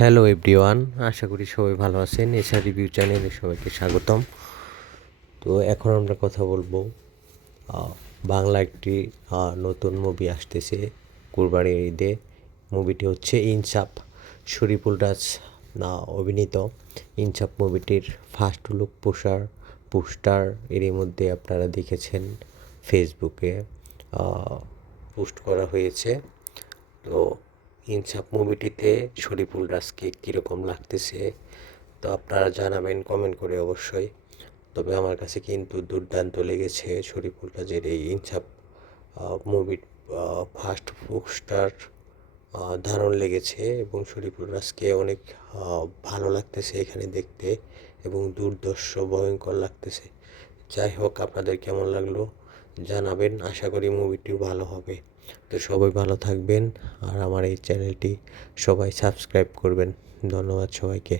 Hello everyone, আশা করি সবাই ভালো আছেন। এসআর রিভিউ চ্যানেলে সবাইকে স্বাগতম। তো এখন আমরা কথা বলবো বাংলা একটি নতুন মুভি আসতেছে কুরবানির ঈদে। মুভিটি হচ্ছে ইনসাফ। শরীফুল রাজ অভিনীত ইনসাফ মুভিটির ফার্স্ট লুক পোস্টার এরই মধ্যে আপনারা দেখেছেন, ফেসবুকে পোস্ট করা হয়েছে। তো ইনসাফ মুভিটিতে শরীফুল রাজকে কীরকম লাগতেছে তো আপনারা জানাবেন কমেন্ট করে অবশ্যই। তবে আমার কাছে কিন্তু দুর্দান্ত লেগেছে শরীফুল রাজের এই ইনসাফ মুভির ফার্স্ট পোস্টার। দারুণ লেগেছে এবং শরীফুল রাজকে অনেক ভালো লাগতেছে এখানে দেখতে এবং দুর্ধর্ষ ভয়ঙ্কর লাগতেছে। যাই হোক, আপনাদের কেমন লাগলো জানাবেন। আশা করি মুভিটিও ভালো হবে। তো সবাই ভালো থাকবেন আর আমার এই চ্যানেলটি সবাই সাবস্ক্রাইব করবেন। ধন্যবাদ সবাইকে।